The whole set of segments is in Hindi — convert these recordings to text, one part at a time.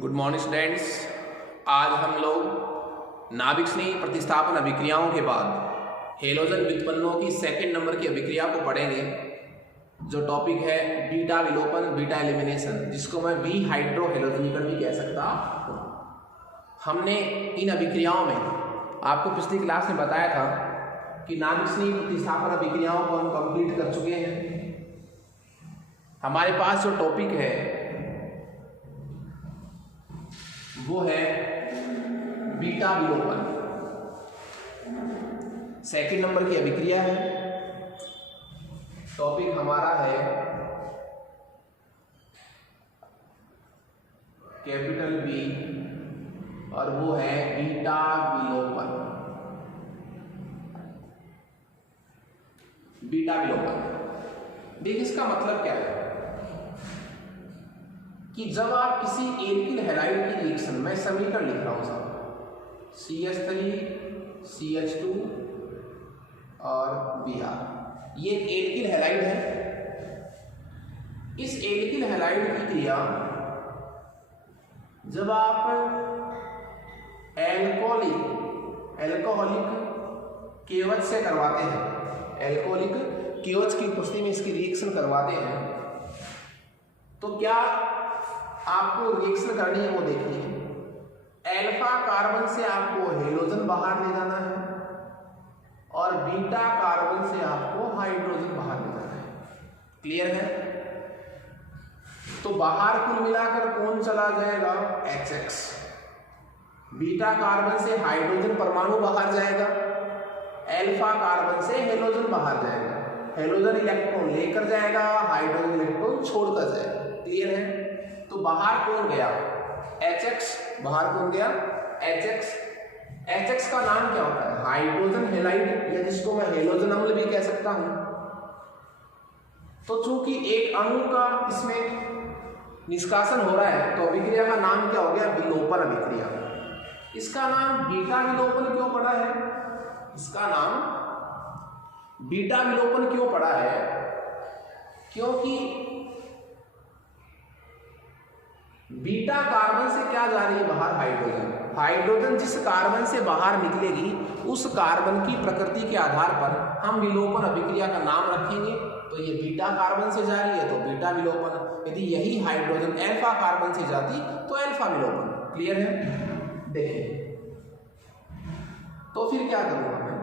Good morning students. आज हम लोग नाभिक स्नेही प्रतिस्थापन अभिक्रियाओं के बाद हेलोजन व्युत्पन्नों की सेकंड नंबर की अभिक्रिया को पढ़ेंगे, जो टॉपिक है बीटा विलोपन, बीटा एलिमिनेशन, जिसको मैं बी हाइड्रो हेलोजनीकरण भी कह सकता हूँ। हमने इन अभिक्रियाओं में आपको पिछली क्लास में बताया था कि नाभिक स्नेही प्रतिस्थापन अभिक्रियाओं को हम कंप्लीट कर चुके हैं। हमारे पास जो टॉपिक है वो है बीटा विलोपन, सेकंड नंबर की अभिक्रिया है। टॉपिक हमारा है कैपिटल बी और वो है बीटा विलोपन। बीटा विलोपन देखिए, इसका मतलब क्या है कि जब आप किसी एल्किल हैलाइड की रिएक्शन में समीकरण लिख रहा हूं साहब, CH3 CH2 और Br, ये एक एल्किल हैलाइड है। इस एल्किल हैलाइड की क्रिया जब आप एल्कोहलिक केवच से करवाते हैं, एल्कोहलिक केवच की उपस्थिति में इसकी रिएक्शन करवाते हैं, तो क्या आपको रिएक्शन करनी है वो देखिए। अल्फा कार्बन से आपको हेलोजन बाहर ले जाना है और बीटा कार्बन से आपको हाइड्रोजन बाहर ले जाना है। क्लियर है? तो बाहर कुल मिलाकर कौन चला जाएगा? HX। बीटा कार्बन से हाइड्रोजन परमाणु बाहर जाएगा, अल्फा कार्बन से हेलोजन बाहर जाएगा। हेलोजन इलेक्ट्रॉन लेकर जाएगा, हाइड्रोजन इलेक्ट्रॉन छोड़कर जाएगा। क्लियर है? तो बाहर कौन गया? HX। बाहर कौन गया? HX। HX का नाम क्या होता है? हाइड्रोजन हैलाइड, या जिसको मैं हेलोजन अम्ल भी कह सकता हूं। तो चूंकि एक अणु का इसमें निष्कासन हो रहा है, तो अभिक्रिया का नाम क्या हो गया? विलोपन अभिक्रिया। इसका नाम बीटा विलोपन क्यों पड़ा है? इसका नाम बीटा विलोपन क्यों पड़ा है? क्योंकि बीटा कार्बन से क्या जा रही है बाहर? हाइड्रोजन। हाइड्रोजन जिस कार्बन से बाहर निकलेगी, उस कार्बन की प्रकृति के आधार पर हम विलोपन अभिक्रिया का नाम रखेंगे। तो ये बीटा कार्बन से जा रही है तो बीटा विलोपन, यदि यही हाइड्रोजन अल्फा कार्बन से जाती तो अल्फा विलोपन। क्लियर है? देखिए, तो फिर क्या करूंगा मैं?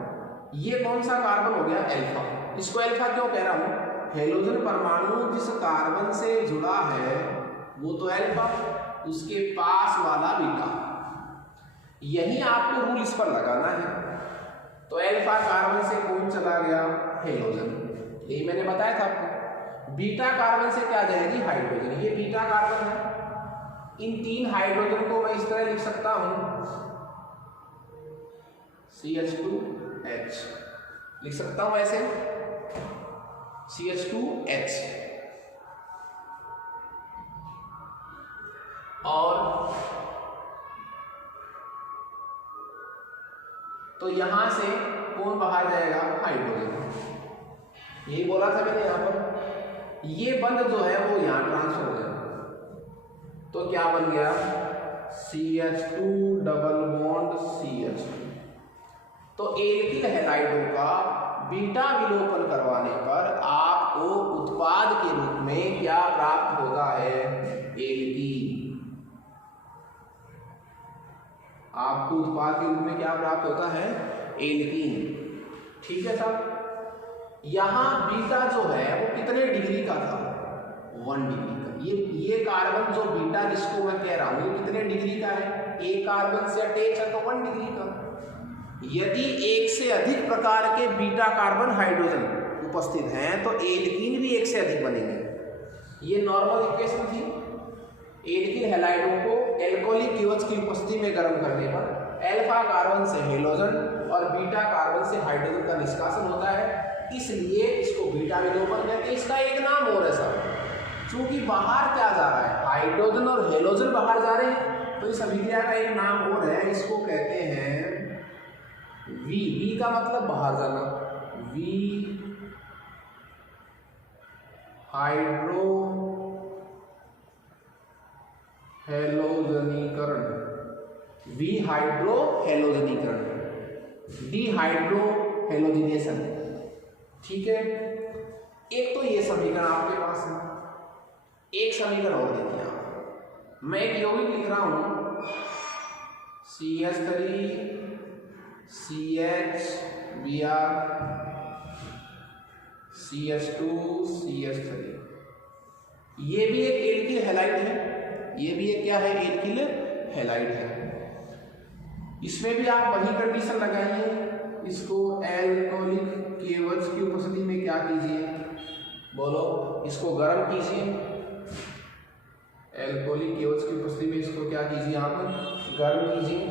ये कौन सा कार्बन हो गया? अल्फा। इसको अल्फा क्यों कह रहा हूं? हेलोजन परमाणु जिस कार्बन से जुड़ा है वो तो अल्फा, उसके पास वाला बीटा। यही आपको रूल इस पर लगाना है। तो अल्फा कार्बन से कौन चला गया? हेलोजन। यही मैंने बताया था आपको। बीटा कार्बन से क्या जाएगी? हाइड्रोजन। ये बीटा कार्बन है। इन तीन हाइड्रोजन को मैं इस तरह लिख सकता हूं, CH2H लिख सकता हूं ऐसे, CH2H। और तो यहां से कौन बाहर जाएगा? हाइड्रोजन। यही बोला था मैंने। यहां पर ये बंध जो है वो यहां ट्रांसफर हो जाएगा, तो क्या बन गया? CH2 double bond CH। तो एल्किल हैलाइडों का बीटा विलोपन करवाने पर आपको उत्पाद के रूप में क्या प्राप्त होता है? एल्कीन। आपको उत्पाद के रूप में क्या प्राप्त होता है? एल्कीन। ठीक है साहब। यहां बीटा जो है वो कितने डिग्री का था? 1 डिग्री का। ये कार्बन जो बीटा जिसको मैं कह रहा हूं, ये कितने डिग्री का है? एक कार्बन से अटैच है तो 1 डिग्री का। यदि एक से अधिक प्रकार के बीटा कार्बन हाइड्रोजन उपस्थित हैं तो एल्कीन भी एक से अधिक बनेंगे। ये नॉर्मल इक्वेशन थी। एल्किल हैलाइडों को एल्कोहलिक केवच की उपस्थिति में गर्म करने पर अल्फा कार्बन से हेलोजन और बीटा कार्बन से हाइड्रोजन का निष्कासन होता है, इसलिए इसको बीटा विलोपन कहते हैं। इसका एक नाम और है साहब, चूंकि बाहर क्या जा रहा है? हाइड्रोजन और हेलोजन बाहर जा रहे हैं, तो इस अभिक्रिया का एक नाम और है, इसको कहते हैं V का मतलब बाहर जाना, V हाइड्रो हेलोजनीकरण, विहाइड्रो हेलोजनीकरण, डिहाइड्रो हेलोजिनेशन। ठीक है, एक तो ये समीकरण आपके पास है, एक समीकरण और देखिए आप, मैं एक यौगिक लिख रहा हूं CH3 CH Br CH2 CH3, ये भी एक एल्किल हैलाइड है, ये भी एक क्या है, एल्किल हैलाइड है। इसमें भी आप वही कंडीशन लगाइए, इसको एल्कोहलिक केवल्स की उपस्थिति में क्या कीजिए, बोलो, इसको गर्म कीजिए, एल्कोहलिक केवल्स की उपस्थिति में इसको क्या कीजिए, आप गर्म कीजिए।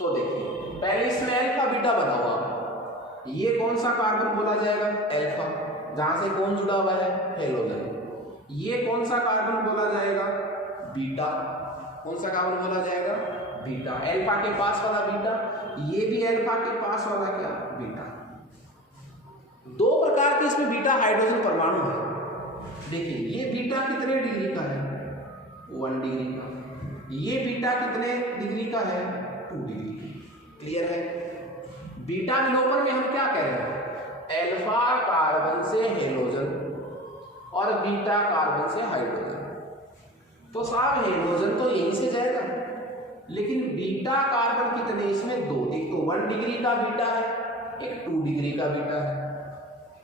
तो देखिए पहले इसमें अल्फा बीटा बना हुआ, ये कौन सा कार्बन बोला जाएगा, अल्फा, जहां से कौन जुड़ा हुआ है, हेलोजन। ये कौन सा कार्बन बोला जाएगा, बीटा, कौन सा कार्बन बोला जाएगा, बीटा, अल्फा के पास वाला बीटा, ये भी अल्फा के पास वाला क्या, बीटा। दो प्रकार के इसमें बीटा हाइड्रोजन परमाणु है। देखिए ये बीटा कितने डिग्री का है, 1 डिग्री का, ये बीटा कितने डिग्री का है, 2 डिग्री। क्लियर है। बीटा विलोपन में हम क्या कह रहे हैं, अल्फा कार्बन से हेलोजन और बीटा कार्बन से हाइड्रोजन। तो साहब हेलोजन तो यहीं से जाएगा, लेकिन बीटा कार्बन कितने, इसमें 2, एक तो 1 डिग्री का बीटा है, एक 2 डिग्री का बीटा है।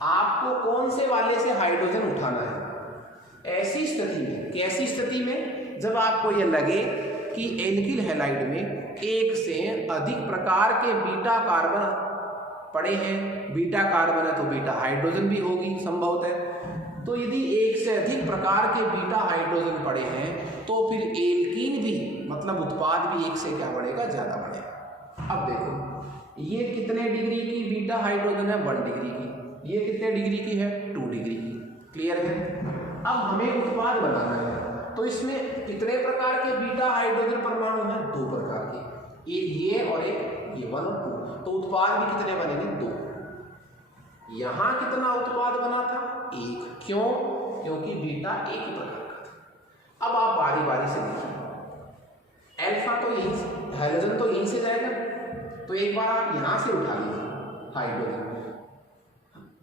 आपको कौन से वाले से हाइड्रोजन उठाना है, ऐसी स्थिति में, कैसी स्थिति में, जब आपको यह लगे कि एल्किल हैलाइड में एक से अधिक प्रकार के बीटा कार्बन पड़े हैं, बीटा कार्बन है तो बीटा हाइड्रोजन भी होगी संभवतः। तो यदि एक से अधिक प्रकार के बीटा हाइड्रोजन पड़े हैं तो फिर एल्कीन भी, मतलब उत्पाद भी एक से क्या बढ़ेगा, ज्यादा बढ़ेगा। अब देखो ये कितने डिग्री की बीटा हाइड्रोजन है, 1 डिग्री की, ये कितने डिग्री की है, 2 डिग्री की। क्लियर है। अब हमें उत्पाद बनाना है, तो इसमें कितने प्रकार के बीटा हाइड्रोजन परमाणु हैं, 2 प्रकार के, एक ये और एक ये, 1 और 2। तो उत्पाद भी कितने बनेंगे, 2। यहां कितना उत्पाद बना था, 1। क्यों, क्योंकि बीटा एक ही प्रकार का था। अब आप बारी बारी से देखिए, अल्फा तो यहीं से, हाइड्रोजन तो यहीं से जाएगा, तो एक बार आप यहां से उठा लीजिए हाइड्रोजन,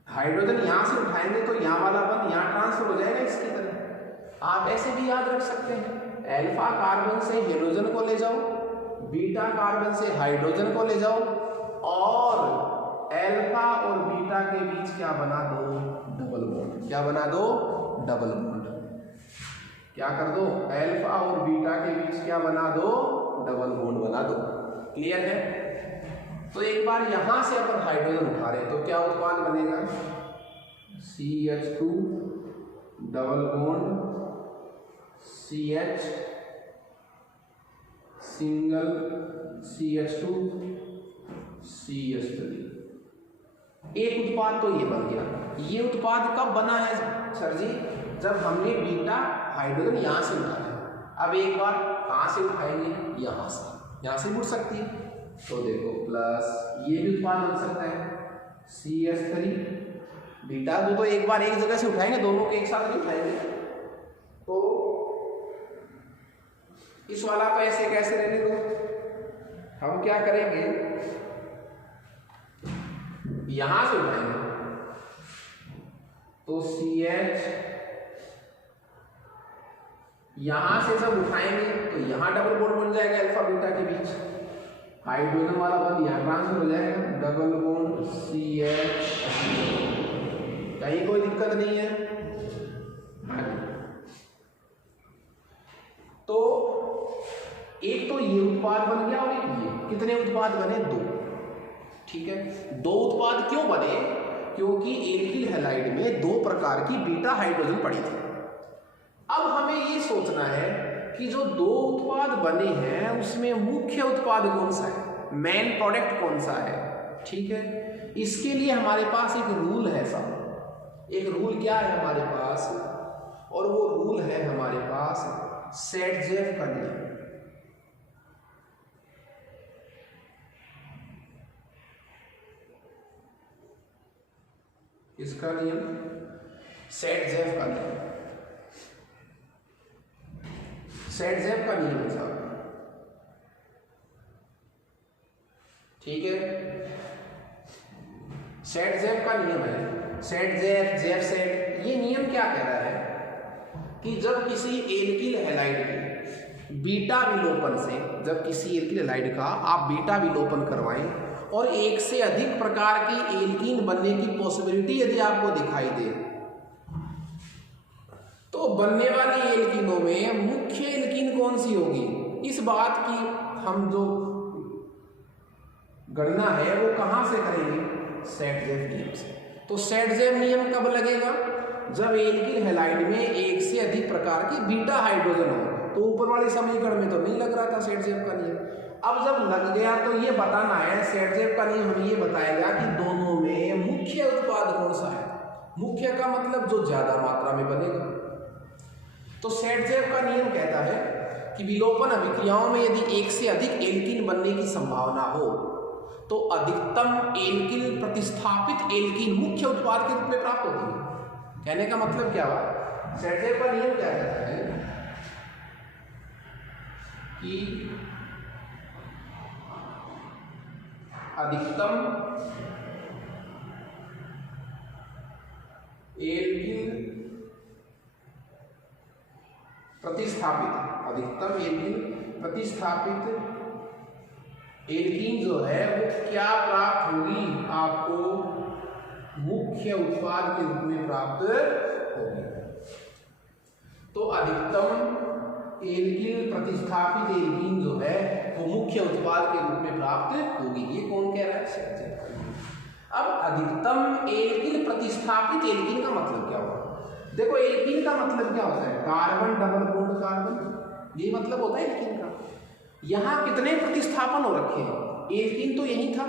हाइड्रोजन यहां से उठाएंगे तो यहां वाला बंद यहां ट्रांसफर हो जाएगा इसकी तरह। आप ऐसे भी याद रख सकते हैं, अल्फा कार्बन से हेलोजन को ले जाओ, बीटा कार्बन से हाइड्रोजन को ले जाओ, और अल्फा और बीटा के बीच क्या बना दो, डबल बॉन्ड। क्या बना दो, डबल बॉन्ड। क्या कर दो, अल्फा और बीटा के बीच क्या बना दो, डबल बॉन्ड बना दो। क्लियर है। तो एक बार यहां से अपन हाइड्रोजन उठा रहे हैं तो क्या उत्पाद बनेगा, CH2 double bond CH single CH2 CH3। एक उत्पाद तो ये बन गया। ये उत्पाद कब बना है सर जी, जब हमने बीटा हाइड्रोजन यहां से उठाया। अब एक बार कहां से उठाएंगे, यहां से उठ सकती है। तो देखो प्लस ये भी उत्पाद बन सकता है CH3 बीटा, दो तो एक बार एक जगह से उठाएंगे, दोनों को एक साथ नहीं उठाएंगे। तो इस वाला को ऐसे कैसे रहने दो, हम क्या करेंगे, यहां से उठाएंगे तो CH, यहां से जब उठाएंगे तो यहां डबल बॉन्ड बन जाएगा अल्फा बीटा के बीच, हाइड्रोजन वाला बॉन्ड यहां ट्रांसफर हो जाएगा, डबल बॉन्ड CH, कहीं कोई दिक्कत नहीं है। तो एक तो ये उत्पाद बन गया और एक ये, कितने उत्पाद बने, 2। ठीक है, 2 उत्पाद क्यों बने, क्योंकि एल्किल हैलाइड में 2 प्रकार की बीटा हाइड्रोजन पड़ी थी। अब हमें ये सोचना है कि जो 2 उत्पाद बने हैं उसमें मुख्य उत्पाद कौन सा है, मेन प्रोडक्ट कौन सा है। ठीक है, इसके लिए हमारे पास एक रूल है साहब, एक रूल क्या है हमारे पास, और वो रूल है हमारे पास सेटजेफ का नियम। इसका नियम, सेटजेफ का नियम। सेटजेफ का नियम है साहब, ठीक है। सेटजेफ का नियम है, सेटजेफ, जेफ सेट, ये नियम क्या कह रहा है कि जब किसी एल्किल हैलाइड की बीटा विलोपन से, जब किसी एल्किल हैलाइड का आप बीटा विलोपन करवाएं और एक से अधिक प्रकार की एल्कीन बनने की पॉसिबिलिटी यदि आपको दिखाई दे, तो बनने वाली एल्कीनों में मुख्य एल्कीन कौन सी होगी, इस बात की हम जो गणना है वो कहां से करेंगे, सेटजेफ नियम से। तो सेटजेफ नियम कब लगेगा, जब एल्किल हैलाइड में एक से अधिक प्रकार की बीटा हाइड्रोजन हो। तो ऊपर वाले समीकरण में तो नहीं लग रहा था सेटजेफ का नियम, अब जब लग गया तो ये बताना है, सेटजेफ का नियम हमें ये बताएगा कि दोनों में मुख्य उत्पाद कौन सा है। मुख्य का मतलब जो ज्यादा मात्रा में बनेगा। तो सेटजेफ का नियम कहता है कि विलोपन अभिक्रियाओं में यदि एक से अधिक एल्कीन बनने की संभावना हो तो अधिकतम एल्किल प्रतिस्थापित एल्कीन मुख्य उत्पाद के रूप में प्राप्त होती है। कहने का मतलब क्या हुआ, सेटजेफ का नियम क्या कहता है कि अधिकतम एल्किल प्रतिस्थापित, अधिकतम एल्किल प्रतिस्थापित एल्कीन जो है वो क्या प्राप्त होगी, आपको मुख्य उत्पाद के रूप में प्राप्त होगी। तो अधिकतम एल्किल प्रतिस्थापित एल्कीन जो है वो मुख्य उत्पाद के रूप में प्राप्त होगी। ये कौन कह रहा है, सेटजेफ। अब अधिकतम एल्किल प्रतिस्थापित एल्कीन का मतलब क्या होगा, देखो एल्कीन का मतलब क्या होता है, कार्बन डबल बॉन्ड कार्बन, ये मतलब होता है एल्कीन का। यहां कितने प्रतिस्थापन हो रखे हैं, एल्कीन तो यही था,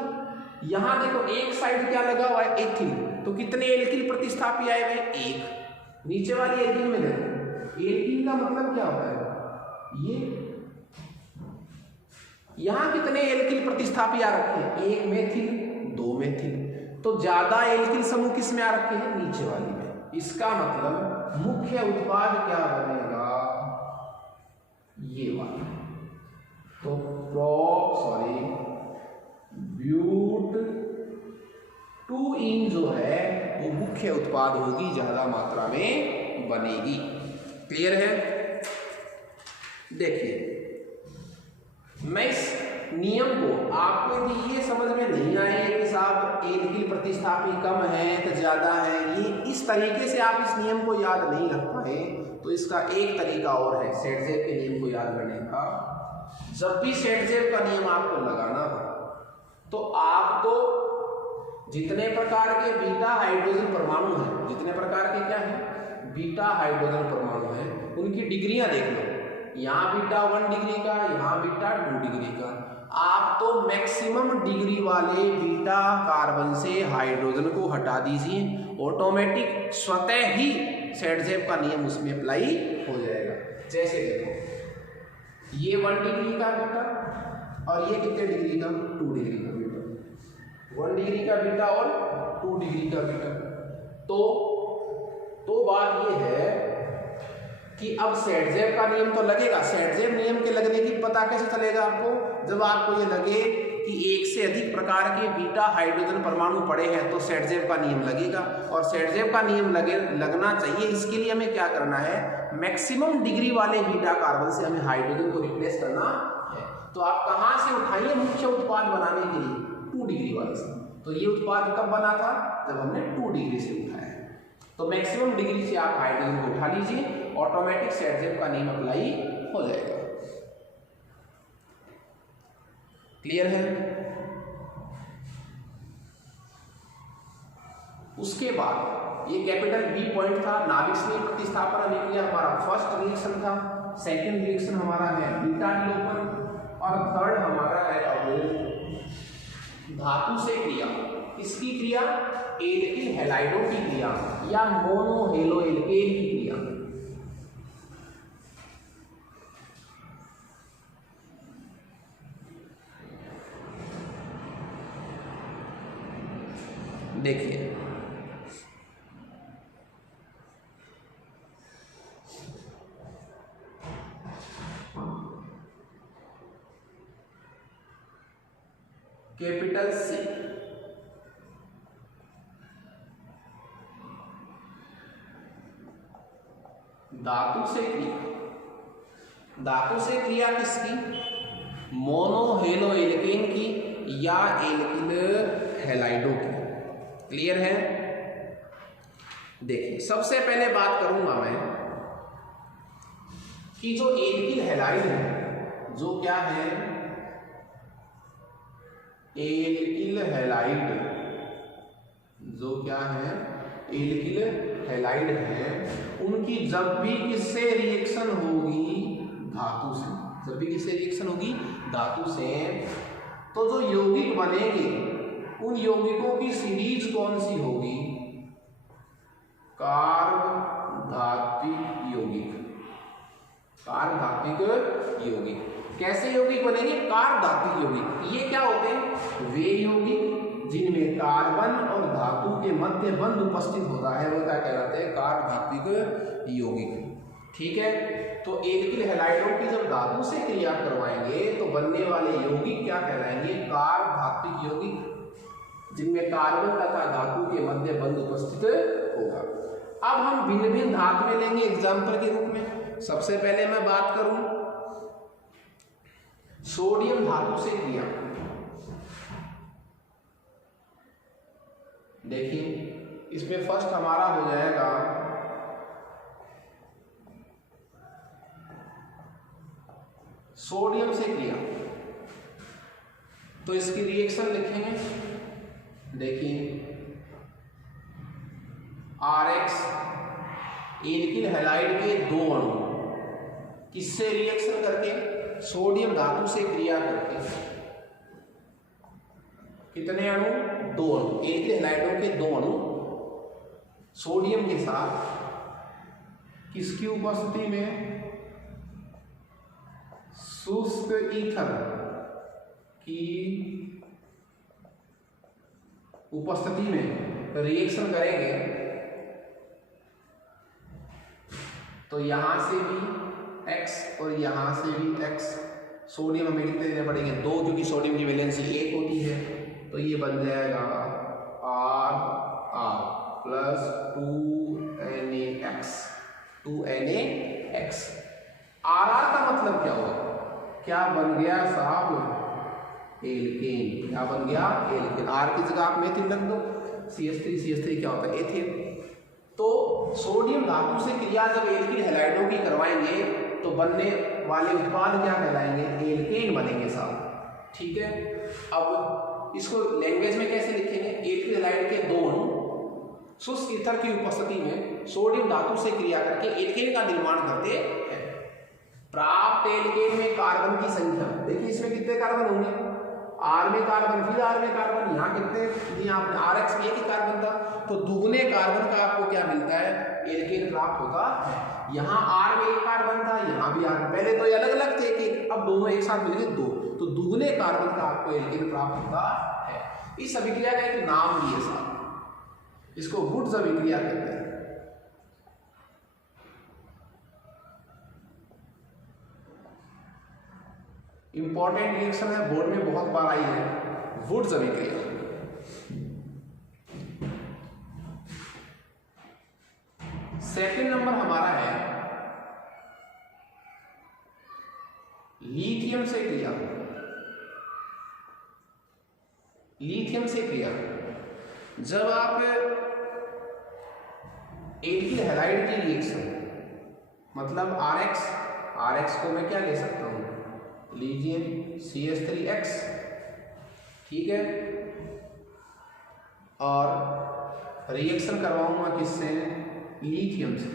यहां देखो एक साइड क्या लगा हुआ है, एथिल, तो कितने एल्किल प्रतिस्थापी आए हुए, एक। नीचे वाली एल्कीन में देखो, एल्कीन का मतलब क्या होता है, ये यहां कितने एल्किल प्रतिस्थापी आ रखे हैं, एक मेथिल, दो मेथिल, तो ज्यादा एल्किल समूह किस में आ रखे हैं, नीचे वाली में। इसका मतलब मुख्य उत्पाद क्या बनेगा, ये वाला। तो ब्यूट 2इन जो है वो मुख्य उत्पाद होगी, ज्यादा मात्रा में बनेगी। क्लियर है। देखिए मैं इस नियम को, आपको यदि ये समझ में नहीं आए कि साहब एल्किल प्रतिस्थापी कम है तो ज्यादा है, ये इस तरीके से आप इस नियम को याद नहीं रख पाए, तो इसका एक तरीका और है सेटजेफ के नियम को याद करने का। जब भी सेटजेफ का नियम आपको लगाना हो तो आपको जितने प्रकार के बीटा हाइड्रोजन परमाणु हैं, जितने प्रकार के क्या है, बीटा हाइड्रोजन परमाणु हैं, उनकी डिग्रियां देख लो। यहाँ बीटा 1 डिग्री का, यहाँ बीटा 2 डिग्री का। आप तो मैक्सिमम डिग्री वाले बीटा कार्बन से हाइड्रोजन को हटा दीजिए, ऑटोमेटिक स्वतः ही सेटजेफ का नियम उसमें अप्लाई हो जाएगा। जैसे देखो ये 1 डिग्री का बीटा और ये कितने डिग्री का, 2 डिग्री का बीटा, 1 डिग्री का बीटा और 2 डिग्री का बीटा। तो बात ये है कि अब सेटजेफ का नियम तो लगेगा। सेटजेफ नियम के लगने की पता कैसे चलेगा आपको, जब आपको ये लगे कि एक से अधिक प्रकार के बीटा हाइड्रोजन परमाणु पड़े हैं तो सेटजेफ का नियम लगेगा। और सेटजेफ का नियम लगना चाहिए, इसके लिए हमें क्या करना है, मैक्सिमम डिग्री वाले बीटा कार्बन से हमें हाइड्रोजन को रिप्लेस करना है। तो आप कहां से उठाइए मुख्य उत्पाद बनाने के लिए, 2 डिग्री वाले से। तो ये उत्पाद कब बना था, जब हमने 2 डिग्री से उठाया है। तो मैक्सिमम डिग्री से आप हाइड्रोजन को उठा लीजिए, ऑटोमेटिक सेटजेफ का नियम अप्लाई हो जाएगा। क्लियर है। उसके बाद ये कैपिटल बी पॉइंट था, नाभिक स्नेह प्रतिस्थापन अभिक्रिया हमारा फर्स्ट रिएक्शन था। सेकंड रिएक्शन हमारा है बीटा विलोपन और थर्ड हमारा है अब धातु से क्रिया। इसकी क्रिया एल्किल हैलाइडों की क्रिया या मोनोहेलो एल्केन की क्रिया। देखिए कैपिटल सी। धातु से क्रिया, धातु से क्रिया किसकी? मोनोहेलो एल्केन की या एल्किल हैलाइडों की। क्लियर है? देखिए सबसे पहले बात करूंगा मैं कि जो एल्किल हैलाइड है, जो क्या है, एल्किल हैलाइड, जो क्या है, एल्किल हैलाइड है, उनकी जब भी किससे रिएक्शन होगी? धातु से। जब भी किससे रिएक्शन होगी? धातु से। तो जो यौगिक बनेंगे उन यौगिकों की सीरीज कौन सी होगी? कार्बधात्विक यौगिक। कार्बधात्विक यौगिक। कैसे यौगिक बनेंगे? कार्बधात्विक यौगिक। ये क्या होते हैं? वे यौगिक जिनमें कार्बन और धातु के मध्य बंध उपस्थित होता है, वो क्या कहलाते हैं? कार्बधात्विक यौगिक। ठीक है, तो एल्किल हैलाइडों की जब धातु से क्रिया करवाएंगे तो बनने वाले यौगिक क्या कहलाएंगे? कार्बधात्विक यौगिक, जिनमें कार्बन तथा धातु के मध्य बंध उपस्थित होगा। अब हम भिन्न भिन्न धातु में लेंगे एग्जाम्पल के रूप में। सबसे पहले मैं बात करूं सोडियम धातु से क्रिया। देखिए इसमें फर्स्ट हमारा हो जाएगा सोडियम से क्रिया, तो इसकी रिएक्शन लिखेंगे। देखिए RX एल्किल हैलाइड के दो अणु किससे रिएक्शन करके? सोडियम धातु से क्रिया करके। कितने अणु? दो अणु। एल्किल हैलाइडों के दो अणु सोडियम के साथ किसकी उपस्थिति में? शुष्क ईथर की उपस्थिति में रिएक्शन करेंगे। तो यहां से भी X और यहां से भी X। सोडियम हमें कितने देने पड़ेंगे? 2, क्योंकि सोडियम की वैलेंसी 1 होती है। तो ये बन जाएगा R plus 2NaX। 2NaX। RR का मतलब क्या हुआ? क्या बन गया साहब? एल्केन। क्या बन गया? एल्केन। R की जगह आप मेथिल रख दो। CH3 क्या होता है? एथिल। तो सोडियम धातु से क्रिया जब एल्किल हैलाइडों की करवाएंगे तो बनने वाले उत्पाद क्या कहलाएंगे? एल्केन बनेंगे साहब। ठीक है, अब इसको लैंग्वेज में कैसे लिखेंगे? एल्किल हैलाइड के दो अणु शुष्क ईथर की उपस्थिति में सोडियम धातु से क्रिया करके एल्केन का निर्माण करते हैं। प्राप्त एल्केन में कार्बन की संख्या, देखिए इसमें कितने कार्बन होंगे? R में कार्बन, फिर R में कार्बन, यहाँ कितने? यहाँ आपने RX में एक ही कार्बन था, तो दुगने कार्बन का आपको क्या मिलता है? एल्केन प्राप्त होता है। यहाँ R में एक कार्बन था, यहाँ भी R। पहले तो ये अलग अलग थे एक, अब दोनों एक साथ मिलके दो, तो दुगने कार्बन का आपको एल्केन प्राप्त होता है। इस अभिक्रिया का एक नाम भी है साहब, इसको वुड्स अभिक्रिया कहते हैं। इंपॉर्टेंट रिएक्शन है, बोर्ड में बहुत बार आई है, वुड्स अभिक्रिया। सेकंड नंबर हमारा है लिथियम से क्रिया। लिथियम से क्रिया जब आप एल्किल हैलाइड की रिएक्शन, मतलब RX को मैं क्या ले सकता हूं? Lithium CH3X। ठीक है, और रिएक्शन करवाऊंगा किससे? लिथियम से।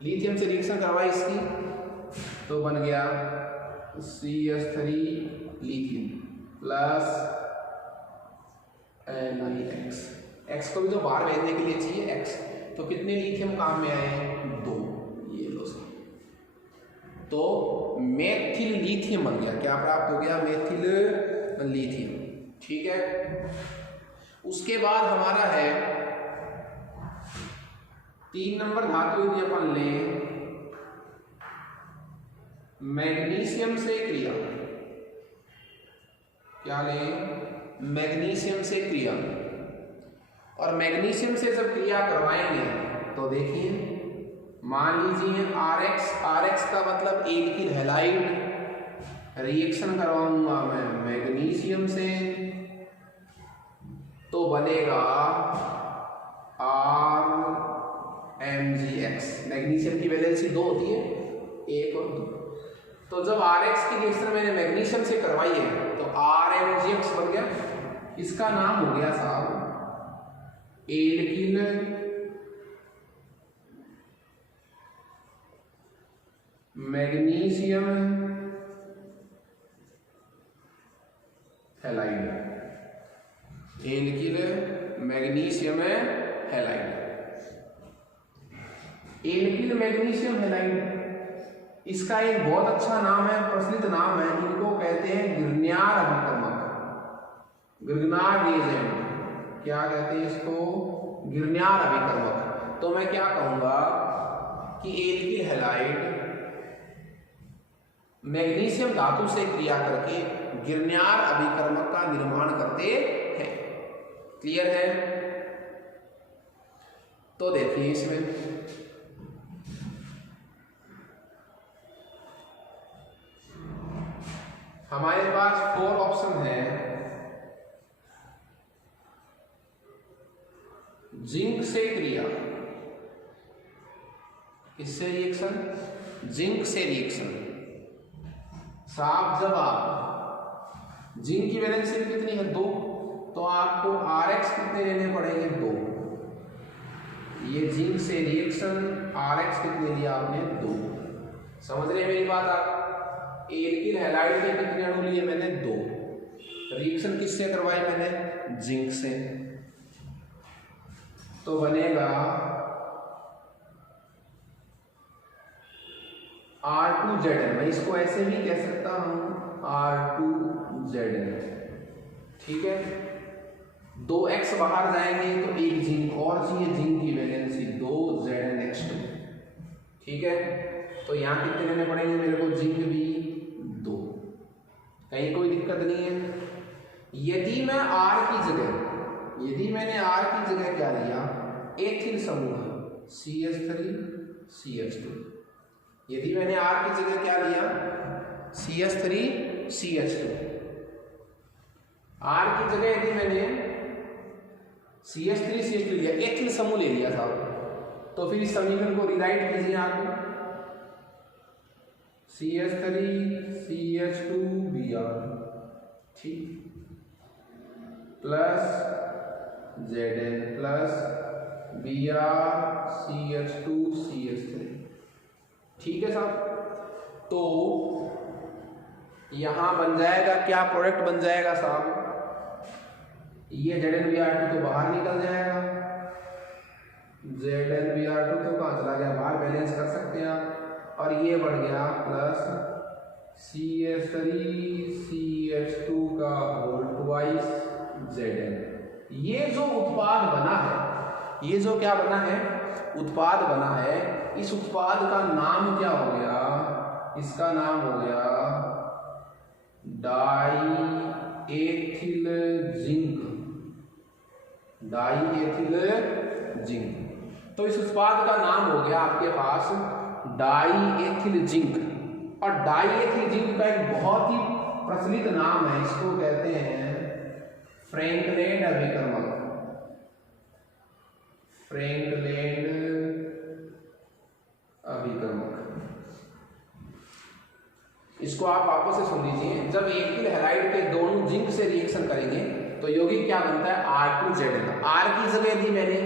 लिथियम से रिएक्शन करवाई इसकी, तो बन गया CH3 lithium plus NiX। X को भी तो बाहर भेजने के लिए चाहिए X, तो कितने लिथियम काम में आए? 2। ये लो सर, तो मेथिल लिथियम बन गया। क्या प्राप्त हो गया? Methyl lithium. ठीक है, उसके बाद हमारा है 3 नंबर धातु यदि अपन लें मैग्नीशियम से क्रिया। क्या लें? मैग्नीशियम से क्रिया, और मैग्नीशियम से जब क्रिया करवाएंगे तो देखिए मान लीजिए RX का मतलब एल्किल हैलाइड रिएक्शन करवाऊंगा मैं मैग्नीशियम से तो बनेगा RMgX। मैग्नीशियम की वैलेंसी 2 होती है, 1 और 2। तो जब RX की रिएक्शन मैंने मैग्नीशियम से करवाई है तो RMgX बन गया। इसका नाम हो गया साहब alkyl magnesium halide, alkyl magnesium halide. Alkyl magnesium halide इसका एक बहुत अच्छा नाम है, प्रचलित नाम है, इनको कहते हैं गिरनियार अभिकर्मक, गिरनियार रिएजेंट। क्या कहते हैं इसको? गिरनियार अभिकर्मक। तो मैं क्या कहूंगा कि एल्किल हैलाइड मैग्नीशियम धातु से क्रिया करके गिरनियार अभिकर्मक का निर्माण करते हैं। क्लियर है? तो देखिए इसमें हमारे पास 4 ऑप्शन है। जिंक से क्रिया, किससे रिएक्शन? जिंक से रिएक्शन। साफ जवाब। जिंक की वैलेंसी कितनी है? 2। तो आपको RX कितने लेने पड़ेंगे? 2। ये जिंक से रिएक्शन, RX कितने लिया आपने? 2। समझ रहे हैं मेरी बात आप? एल्किल हैलाइड के कितने अणु लिए मैंने? 2। रिएक्शन किससे करवाई मैंने? जिंक से। तो बनेगा R2Zn। मैं इसको ऐसे भी कह सकता हूं R2Zn। ठीक है, 2x बाहर जाएंगे तो एक जिंक और चाहिए, जिंक की वैलेंसी 2 ZnH2। ठीक है, तो यहां कितने लेने पड़ेंगे मेरे को? जिंक भी 2। कहीं कोई दिक्कत नहीं है। यदि मैं R की जगह, यदि मैंने R की जगह क्या लिया? एथिल समूह CH3CH2। यदि मैंने R की जगह क्या लिया? CH3CH2। R की जगह यदि मैंने CH3CH2 लिया, एथिल समूह ले लिया था, तो फिर इस समीकरण को रिराइट कीजिए आप। CH3CH2Br, ठीक, प्लस Zn प्लस BrCH2CH3। ठीक है साहब? तो यहां बन जाएगा क्या? प्रोडक्ट बन जाएगा साहब, ये ZnBr2 तो बाहर निकल जाएगा। ZnBr2 तो कहां चला गया? बाहर। बैलेंस कर सकते हैं आप। और ये बढ़ गया प्लस CH3CH2 का होल ट्वाइस Zn। ये जो उत्पाद बना है, ये जो क्या बना है? उत्पाद बना है। इस उत्पाद का नाम क्या हो गया? इसका नाम हो गया डाईएथिल जिंक। Diethyl zinc. तो इस उत्पाद का नाम हो गया आपके पास डाईएथिल जिंक। और डाईएथिल जिंक का एक बहुत ही प्रचलित नाम है, इसको कहते हैं फ्रैंकलैंड अभिकर्मक। फ्रैंकलैंड अभिकर्मक। इसको आप वापस से सुन लीजिए। जब एल्किल हैलाइड के दोनों जिंक से रिएक्शन करेंगे तो यौगिक क्या बनता है? R2Zn। R की जगह यदि मैंने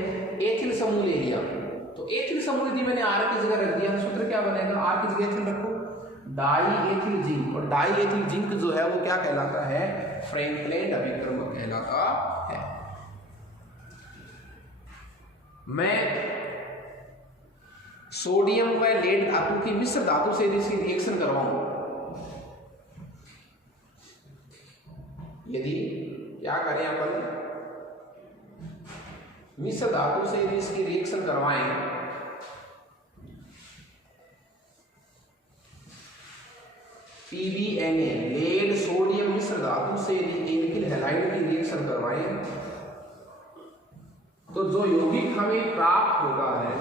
एथिल समूह ले लिया, तो एथिल समूह यदि मैंने R की जगह रख दिया, सूत्र क्या बनेगा? R की जगह एथिल रखो, डाईएथिल जिंक। और डाईएथिल जिंक जो है वो क्या कहलाता है? फ्रैंकलैंड अभिकर्मक कहलाता है। मैं सोडियम व लेड धातु की मिश्र धातु से इसकी रिएक्शन करवाऊं, यदि क्या करें अपन? मिश्र धातु से यदि इसकी रिएक्शन करवाएं PbNa लेड सोडियम मिश्र धातु से एल्किल हैलाइड की रिएक्शन करवाएं तो जो यौगिक हमें प्राप्त होता है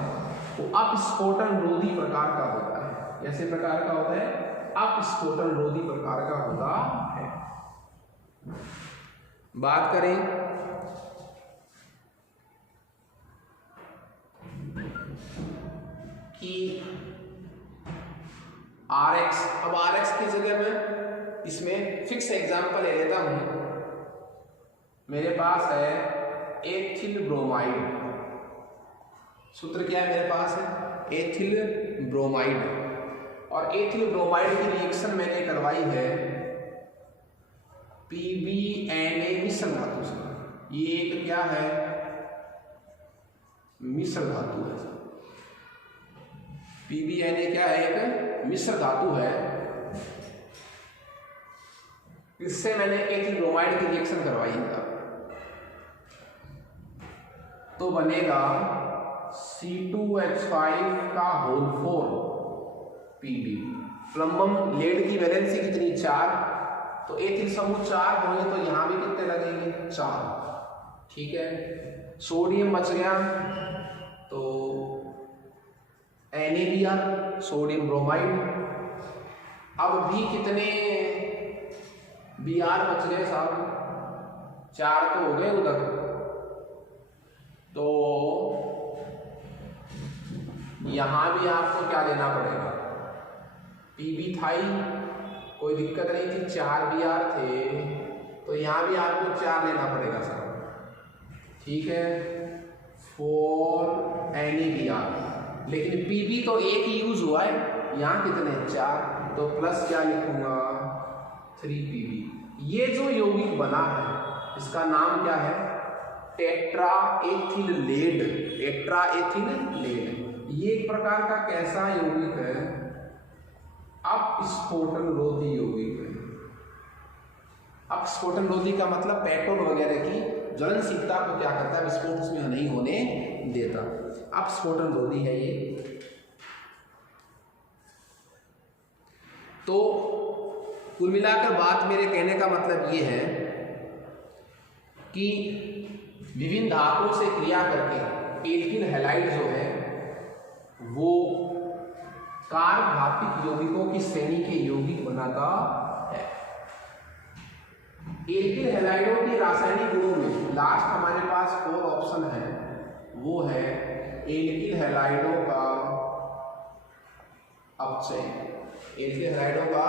वो अपस्फोटन रोधी प्रकार का होता है। कैसे प्रकार का होता है? अपस्फोटन रोधी प्रकार का होता है। बात करें कि RX, अब RX की जगह मैं इसमें फिक्स एग्जांपल ले लेता हूं। मेरे पास है एथिल ब्रोमाइड, सूत्र क्या है मेरे पास है? एथिल ब्रोमाइड, और एथिल ब्रोमाइड की रिएक्शन मैंने करवाई है PbNa मिश्र धातु से। ये एक क्या है? मिश्र धातु है। PbNa क्या है? एक मिश्र धातु है। इससे मैंने एथिल ब्रोमाइड की रिएक्शन करवाई है, तो बनेगा C2H5 का होल 4 Pb। प्लम्बम लेड की वैलेंसी कितनी? 4, तो एथिल समूह 4 होंगे तो यहां भी कितने लगेंगे? 4। ठीक है, सोडियम बच गया तो NaBr, सोडियम ब्रोमाइड। अब भी कितने Br बच गए साहब? 4 तो हो गए उधर, तो यहां भी आपको क्या लेना पड़ेगा? Pb था ही, कोई दिक्कत नहीं थी, 4 Br थे, तो यहां भी आपको 4 लेना पड़ेगा साहब। ठीक है, 4 NaBr, लेकिन Pb तो एक ही यूज हुआ है, यहाँ कितने? 4, तो प्लस क्या लिखूंगा? 3 Pb। ये जो यौगिक बना है इसका नाम क्या है? Tetraethyl lead. टेट्राएथिल लेड ये एक प्रकार का कैसा यौगिक है? अपस्फोटन रोधी यौगिक है। अपस्फोटन रोधी का मतलब पेट्रोल वगैरह की ज्वलनशीलता को क्या करता है? विस्फोट उसमें नहीं होने देता। अपस्फोटन रोधी है ये। तो कुल मिलाकर बात मेरे कहने का मतलब ये है कि विभिन्न धातुओं से क्रिया करके एल्किल हैलाइड जो है वो कार्बधात्विक यौगिकों की श्रेणी के यौगिक बनाता है। एल्किल हैलाइडों के रासायनिक गुणों में लास्ट हमारे पास 4 ऑप्शन है, वो है एल्किल हैलाइडों का अपचयन। एल्किल हैलाइडों का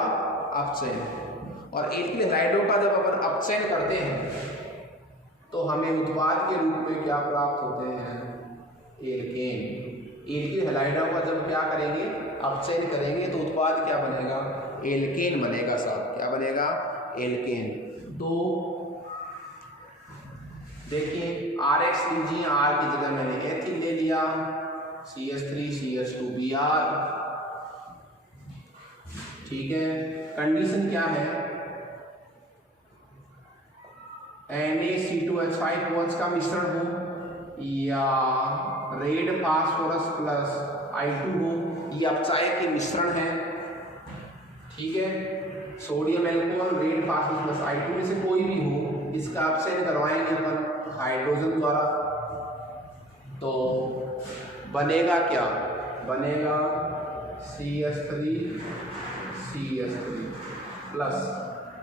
अपचयन, और एल्किल हैलाइडों का जब अपन अपचयन करते हैं तो हमें उत्पाद के रूप में क्या प्राप्त होते हैं? एल्केन। एल्किल हैलाइडों का जब क्या करेंगे? अपचयन करेंगे तो उत्पाद क्या बनेगा? एल्केन बनेगा साहब। क्या बनेगा? एल्केन। तो देखिए RX लीजिए, R की जगह मैंने एथिल ले लिया, CH3CH2Br। ठीक है, कंडीशन क्या है? Na-C2H5 का मिश्रण हो या रेड फास्फोरस प्लस I2 हो, ये अपचायक के मिश्रण है। ठीक है, sodium alcohol red phosphorus plus I2 में से कोई भी हो, इसका अपचयन करवाएंगे अपन हाइड्रोजन द्वारा, तो बनेगा क्या? बनेगा CH3 प्लस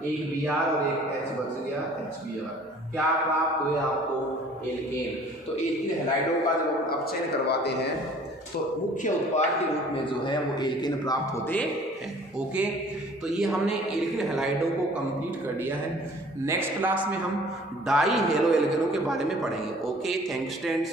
एक Br और एक H बच गया, HBr। क्या प्राप्त हुए आपको? एल्केन। तो एल्किल हैलाइडों का जब हम अपचयन करवाते हैं तो मुख्य उत्पाद के रूप में जो है वो एल्केन प्राप्त होते हैं। ओके, तो ये हमने एल्किल हैलाइडों को कंप्लीट कर दिया है। नेक्स्ट क्लास में हम डाई हेलो एल्केनों के बारे में पढ़ेंगे। Okay, thanks students.